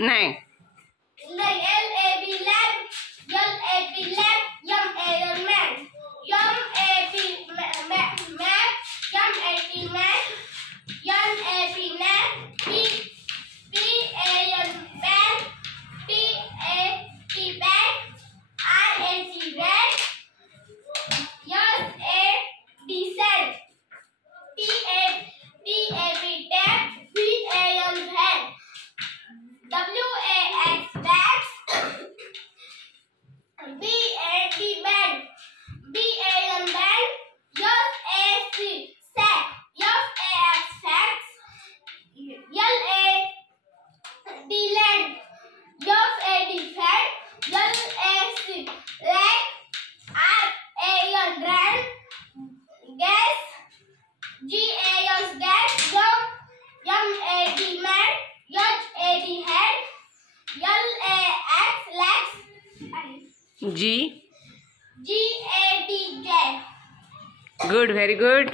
नहीं। LAB lab, LAB lab, MAN man, MAB man, MAT man, NAB nan, PAN ban, PAT ban, RAC ran, SAD sad, TAB tap, VAN van, WAX wax, BAD band, BAN band, FAC sack, FAX fax, LAD land, FAD fat, LAC lag, RAN ran, gas, GAS gas, MAD man, HAD head, LAX lax, G. GAD jet. Good, very good.